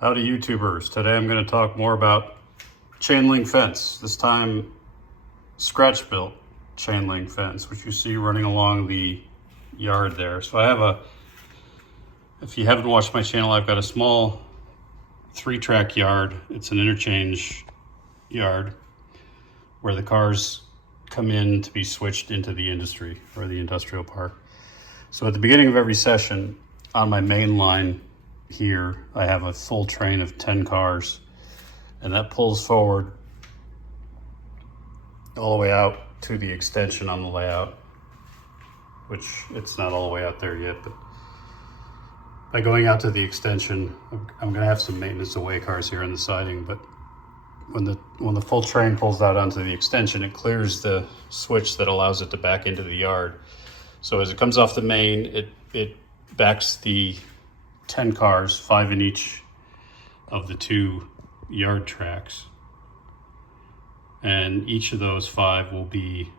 Howdy YouTubers. Today I'm going to talk more about chain link fence. This time scratch built chain link fence, which you see running along the yard there. So I have if you haven't watched my channel, I've got a small 3-track yard. It's an interchange yard where the cars come in to be switched into the industry or the industrial park. So at the beginning of every session on my main line here, I have a full train of 10 cars, and that pulls forward all the way out to the extension on the layout, which it's not all the way out there yet, but by going out to the extension, I'm going to have some maintenance away cars here on the siding, but when the full train pulls out onto the extension, it clears the switch that allows it to back into the yard. So as it comes off the main, it backs the 10 cars, 5 in each of the 2 yard tracks. And each of those 5 will be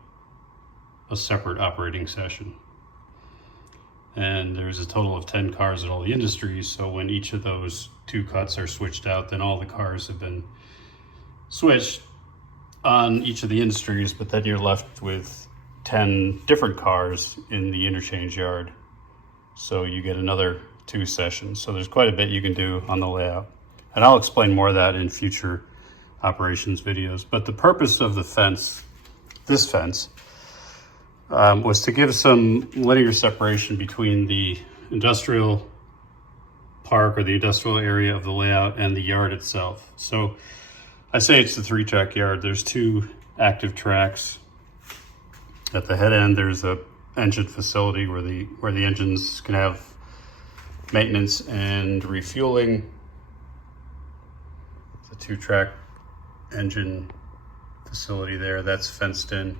a separate operating session. And there's a total of 10 cars at all the industries. So when each of those 2 cuts are switched out, then all the cars have been switched on each of the industries, but then you're left with 10 different cars in the interchange yard. So you get another 2 sessions. So there's quite a bit you can do on the layout. And I'll explain more of that in future operations videos. But the purpose of the fence, this fence, was to give some linear separation between the industrial park or the industrial area of the layout and the yard itself. So I say it's the 3-track yard. There's 2 active tracks. At the head end, there's a engine facility where the engines can have maintenance and refueling. It's a 2-track engine facility there. That's fenced in.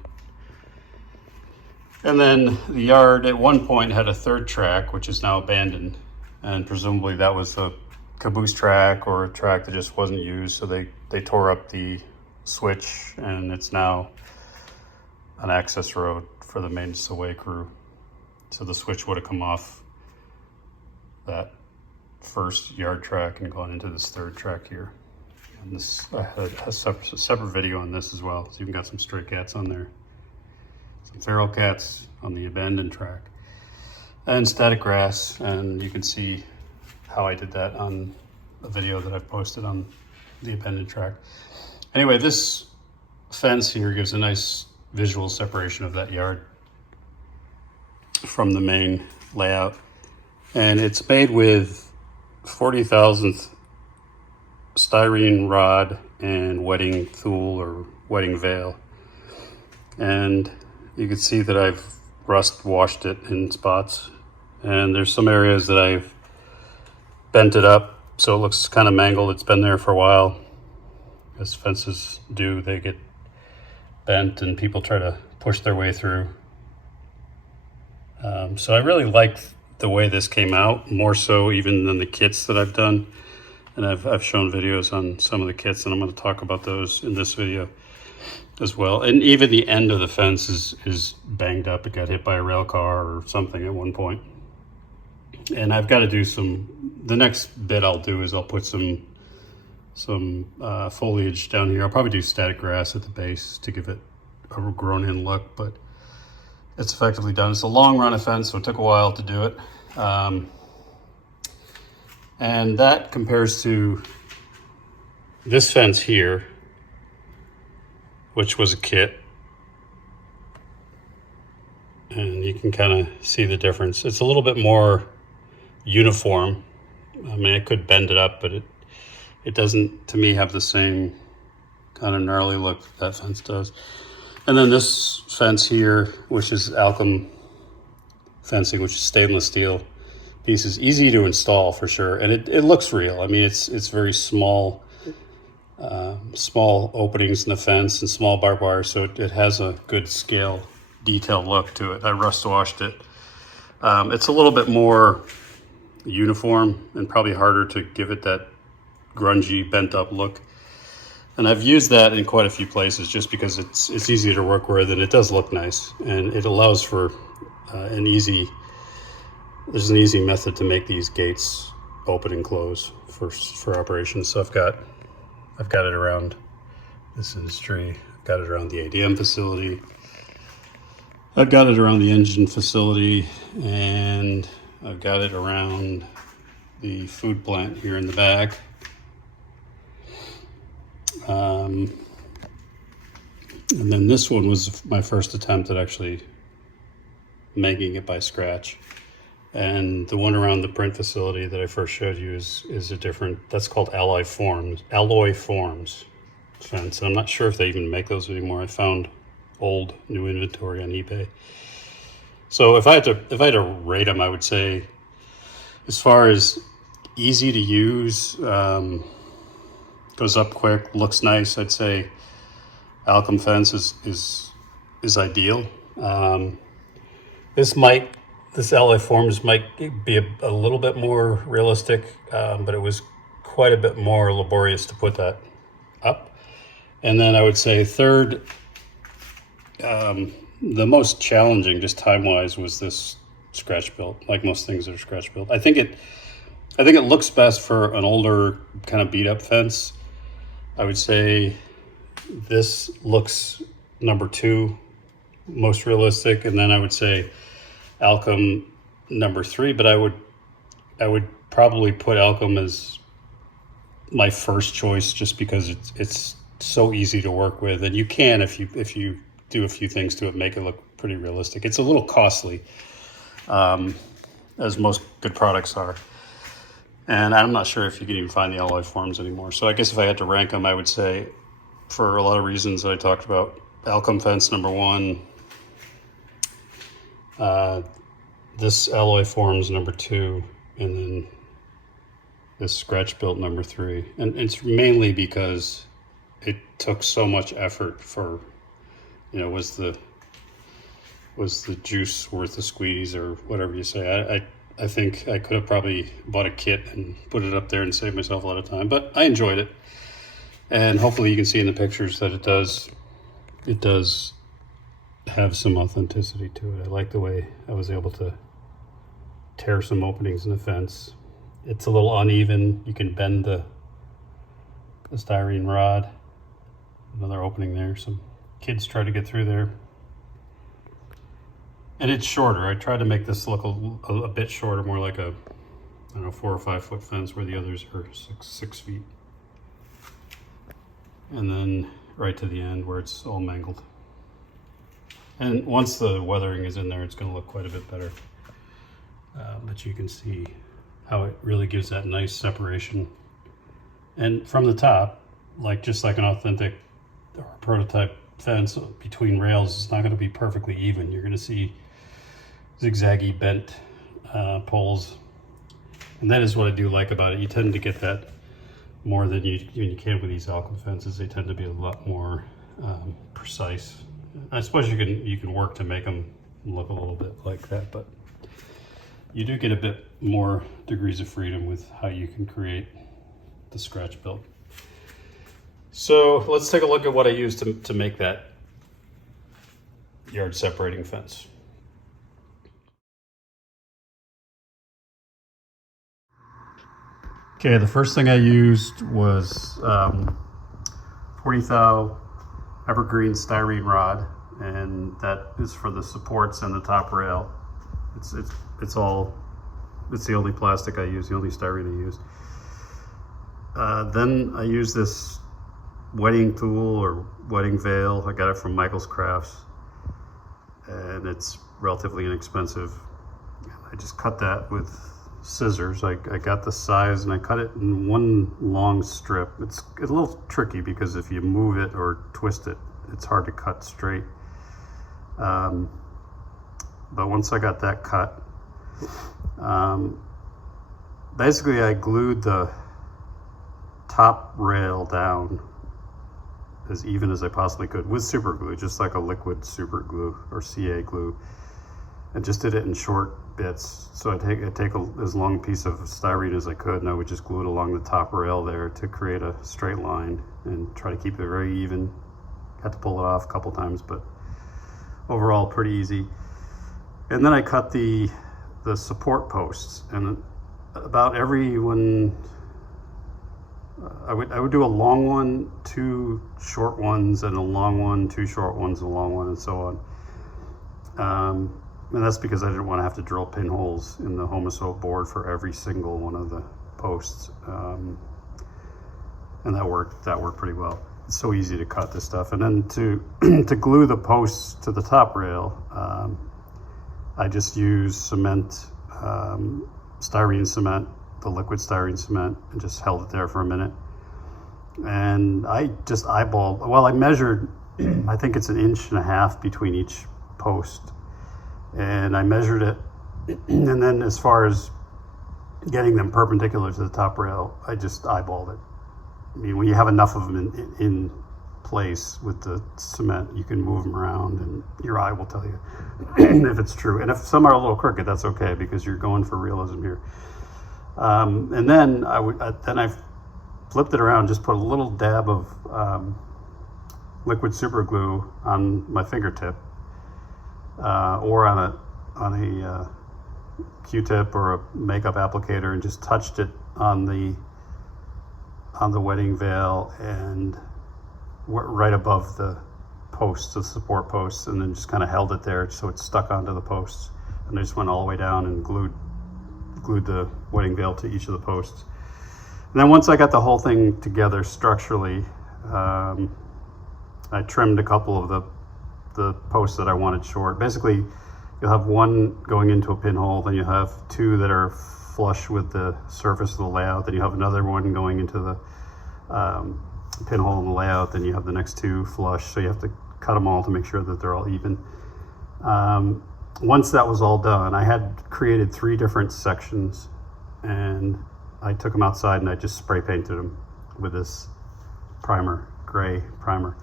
And then the yard at one point had a 3rd track, which is now abandoned. And presumably that was the caboose track or a track that just wasn't used. So they tore up the switch, and it's now an access road for the maintenance away crew. So the switch would have come off that 1st yard track and gone into this 3rd track here. And this, I had a separate video on this as well. So you've got some stray cats on there, some feral cats on the abandoned track, and static grass. And you can see how I did that on a video that I've posted on the abandoned track. Anyway, this fence here gives a nice visual separation of that yard from the main layout. And it's made with 40,000th styrene rod and wetting Tulle or wetting veil. And you can see that I've rust washed it in spots. And there's some areas that I've bent it up so it looks kind of mangled. It's been there for a while. As fences do, they get bent and people try to push their way through. So I really like the way this came out, more so even than the kits that I've done. And I've shown videos on some of the kits, and I'm going to talk about those in this video as well. And even the end of the fence is banged up. It got hit by a rail car or something at one point. And I've got to do the next bit I'll do is I'll put some foliage down here. I'll probably do static grass at the base to give it a grown-in look, but it's effectively done. It's a long run of fence, so it took a while to do it. And that compares to this fence here, which was a kit. And you can kind of see the difference. It's a little bit more uniform. I mean, I could bend it up, but it doesn't, to me, have the same kind of gnarly look that fence does. And then this fence here, which is Alchem fencing, which is stainless steel pieces, easy to install for sure. And it looks real. I mean, it's very small, small openings in the fence and small barbed wire. So it has a good scale, detailed look to it. I rust washed it. It's a little bit more uniform and probably harder to give it that grungy, bent up look. And I've used that in quite a few places just because it's easy to work with and it does look nice. And it allows for there's an easy method to make these gates open and close for operations. So I've got it around this industry. I've got it around the ADM facility. I've got it around the engine facility, and I've got it around the food plant here in the back. And then this one was my first attempt at actually making it by scratch. And the one around the print facility that I first showed you is a different, that's called Alloy Forms fence. I'm not sure if they even make those anymore. I found old new inventory on eBay. So if I had to rate them, I would say, as far as easy to use, goes up quick, looks nice, I'd say Alchem fence is ideal. This Alloy Forms might be a little bit more realistic, but it was quite a bit more laborious to put that up. And then I would say third, the most challenging, just time-wise, was this scratch built. Like most things that are scratch built, I think it looks best for an older kind of beat up fence. I would say this looks number 2 most realistic, and then I would say Alchem number 3. But I would probably put Alchem as my first choice, just because it's so easy to work with, and you can, if you do a few things to it, make it look pretty realistic. It's a little costly, as most good products are. And I'm not sure if you can even find the Alloy Forms anymore. So I guess if I had to rank them, I would say, for a lot of reasons that I talked about, Alchem fence number 1, this Alloy Forms number 2, and then this scratch built number 3. And it's mainly because it took so much effort for, was the juice worth the squeeze, or whatever you say. I think I could have probably bought a kit and put it up there and saved myself a lot of time, but I enjoyed it. And hopefully you can see in the pictures that it does have some authenticity to it. I like the way I was able to tear some openings in the fence. It's a little uneven. You can bend the styrene rod. Another opening there. Some kids try to get through there. And it's shorter. I tried to make this look a bit shorter, more like a, 4 or 5 foot fence, where the others are 6 feet. And then right to the end where it's all mangled. And once the weathering is in there, it's going to look quite a bit better. But you can see how it really gives that nice separation. And from the top, just like an authentic or prototype fence between rails, it's not going to be perfectly even. You're going to see zigzaggy bent poles, and that is what I do like about it. You tend to get that more than you can with these Alchem fences. They tend to be a lot more precise. I suppose you can work to make them look a little bit like that, but you do get a bit more degrees of freedom with how you can create the scratch build. So let's take a look at what I used to make that yard separating fence. Okay, the first thing I used was 40 thou evergreen styrene rod, and that is for the supports and the top rail. It's the only plastic I use, the only styrene I use. Then I use this wedding tool or wedding veil. I got it from Michael's Crafts, and it's relatively inexpensive. I just cut that with scissors. I got the size and I cut it in one long strip. It's a little tricky because if you move it or twist it, it's hard to cut straight. But once I got that cut, basically I glued the top rail down as even as I possibly could with super glue, just like a liquid super glue or CA glue, and just did it in short bits. So I'd take as long a piece of styrene as I could, and I would just glue it along the top rail there to create a straight line and try to keep it very even. Had to pull it off a couple times, but overall pretty easy. And then I cut the support posts, and about every one. I would do a long one, 2 short ones, and a long one, 2 short ones, a long one, and so on. And that's because I didn't want to have to drill pinholes in the Homosoap board for every single one of the posts. And that worked pretty well. It's so easy to cut this stuff. And then to to glue the posts to the top rail, I just use cement, styrene cement, the liquid styrene cement, and just held it there for a minute. And I just eyeballed, well, I measured, I think it's 1.5 inches between each post. And I measured it. And then as far as getting them perpendicular to the top rail, I just eyeballed it. I mean, when you have enough of them in place with the cement, you can move them around and your eye will tell you if it's true. And if some are a little crooked, that's okay, because you're going for realism here. And then I flipped it around, just put a little dab of liquid super glue on my fingertip, or on a Q-tip or a makeup applicator, and just touched it on the wedding veil and right above the posts, the support posts, and then just kind of held it there so it stuck onto the posts. And I just went all the way down and glued the wedding veil to each of the posts. And then once I got the whole thing together structurally, I trimmed a couple of the posts that I wanted short. Basically, you'll have one going into a pinhole, then you have 2 that are flush with the surface of the layout, then you have another one going into the pinhole in the layout, then you have the next 2 flush, so you have to cut them all to make sure that they're all even. Once that was all done, I had created 3 different sections, and I took them outside and I just spray painted them with this primer, gray primer,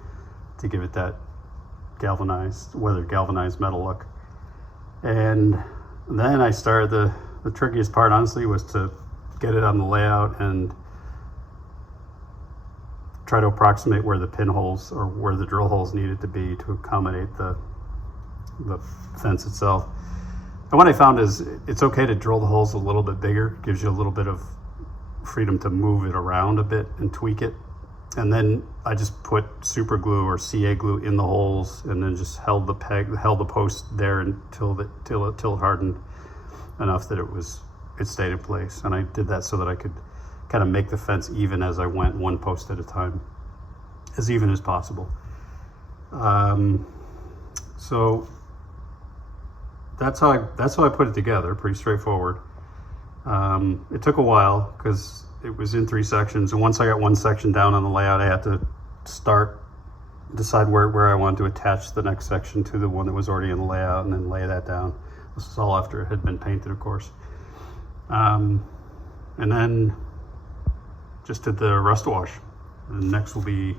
to give it that weathered galvanized metal look. And then I started, the trickiest part, honestly, was to get it on the layout and try to approximate where the pinholes or where the drill holes needed to be to accommodate the fence itself. And what I found is it's okay to drill the holes a little bit bigger. It gives you a little bit of freedom to move it around a bit and tweak it. And then I just put super glue or CA glue in the holes, and then just held the post there until it hardened enough that it stayed in place. And I did that so that I could kind of make the fence even as I went, one post at a time, as even as possible. So that's how I put it together. Pretty straightforward. It took a while because it was in 3 sections, and once I got one section down on the layout, I had to decide where I wanted to attach the next section to the one that was already in the layout, and then lay that down. This is all after it had been painted, of course. And then just did the rust wash, and next will be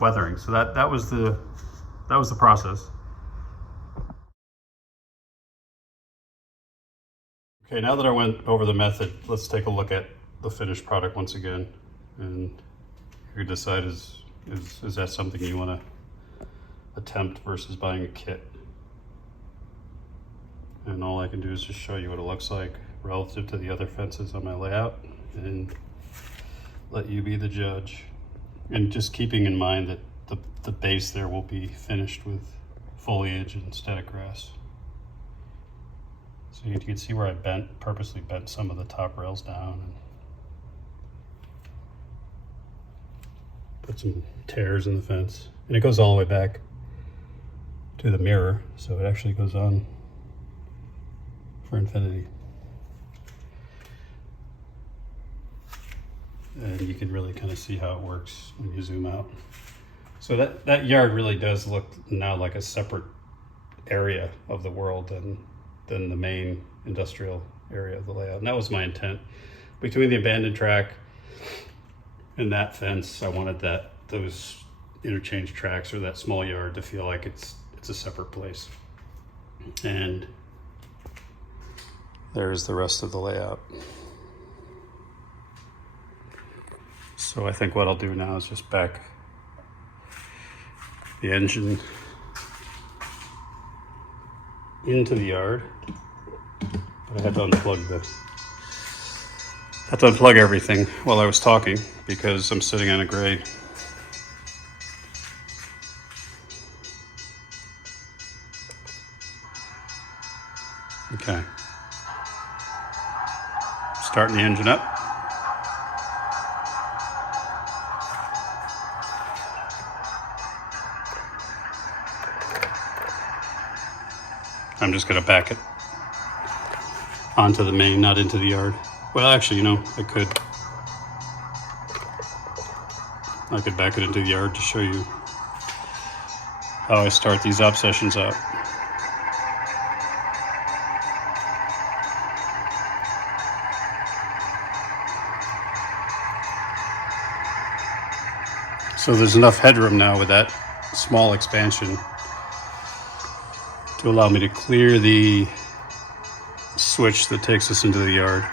weathering. So that was the process. Okay, now that I went over the method, let's take a look at the finished product once again, and you decide is that something you want to attempt versus buying a kit. And all I can do is just show you what it looks like relative to the other fences on my layout, and let you be the judge. And just keeping in mind that the base there will be finished with foliage and static grass. So you can see where I purposely bent some of the top rails down and put some tears in the fence. And it goes all the way back to the mirror, so it actually goes on for infinity. And you can really kind of see how it works when you zoom out. So that yard really does look now like a separate area of the world than the main industrial area of the layout. And that was my intent. Between the abandoned track and that fence, I wanted those interchange tracks or that small yard to feel like it's a separate place. And there's the rest of the layout. So I think what I'll do now is just back the engine into the yard. But I had to unplug have to unplug everything while I was talking because I'm sitting on a grade. Okay. Starting the engine up. I'm just going to back it onto the main, not into the yard. Well, actually, you know, I could back it into the yard to show you how I start these op sessions out. So there's enough headroom now with that small expansion to allow me to clear the switch that takes us into the yard.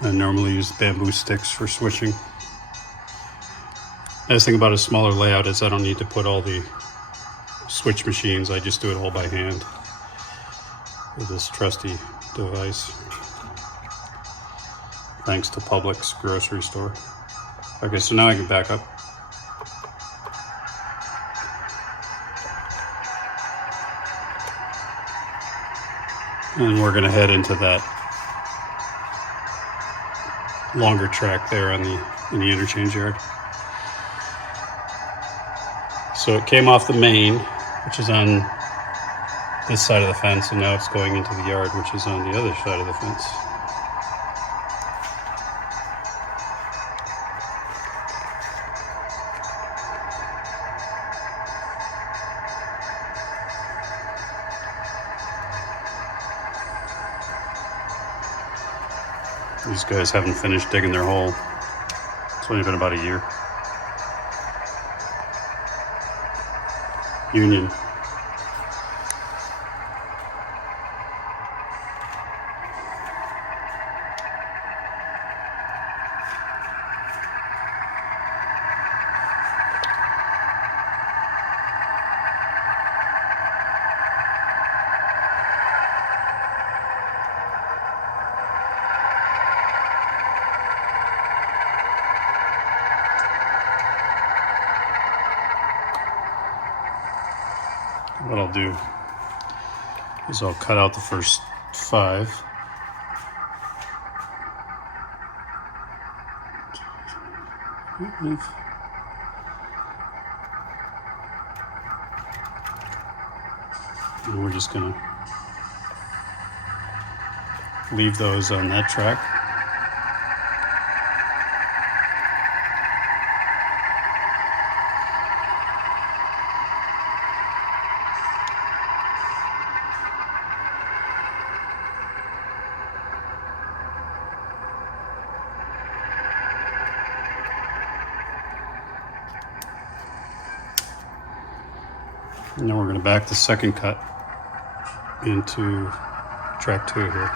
I normally use bamboo sticks for switching. Nice thing about a smaller layout is I don't need to put all the switch machines. I just do it all by hand with this trusty device. Thanks to Publix grocery store. Okay, so now I can back up. And we're gonna head into that longer track there in the interchange yard. So it came off the main, which is on this side of the fence, and now it's going into the yard, which is on the other side of the fence. These guys haven't finished digging their hole. It's only been about a year. Union. What I'll do is I'll cut out the first 5. And we're just gonna leave those on that track. And then we're going to back the second cut into track 2 here.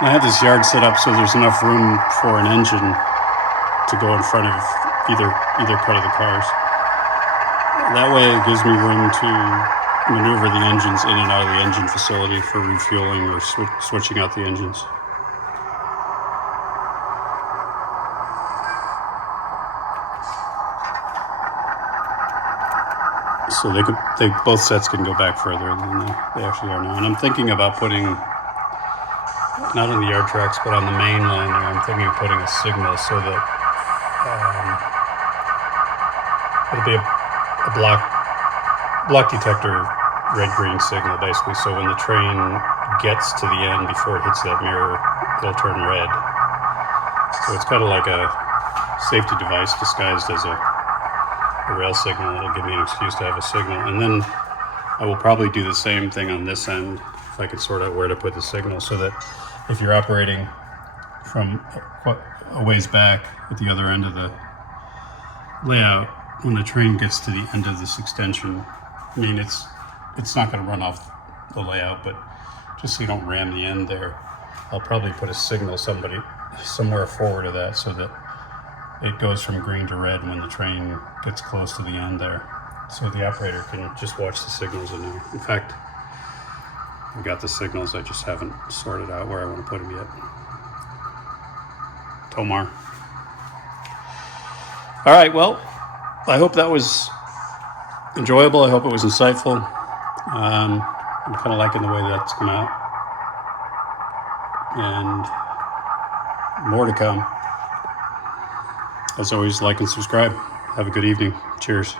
I have this yard set up so there's enough room for an engine to go in front of either part of the cars. That way it gives me room to maneuver the engines in and out of the engine facility for refueling or switching out the engines. So both sets can go back further than they actually are now. And I'm thinking about putting, not on the yard tracks, but on the main line there, I'm thinking of putting a signal so that it'll be a block detector red-green signal, basically. So when the train gets to the end before it hits that mirror, it'll turn red. So it's kind of like a safety device disguised as a rail signal. It'll give me an excuse to have a signal. And then I will probably do the same thing on this end, if I could sort out where to put the signal, so that if you're operating from a ways back at the other end of the layout, when the train gets to the end of this extension, I mean, it's not going to run off the layout, but just so you don't ram the end there, I'll probably put a signal somewhere forward of that so that it goes from green to red when the train gets close to the end there. So the operator can just watch the signals in there. In fact, I've got the signals, I just haven't sorted out where I want to put them yet. Tomar. All right, well, I hope that was enjoyable. I hope it was insightful. I'm kind of liking the way that's come out. And more to come. As always, like and subscribe. Have a good evening. Cheers.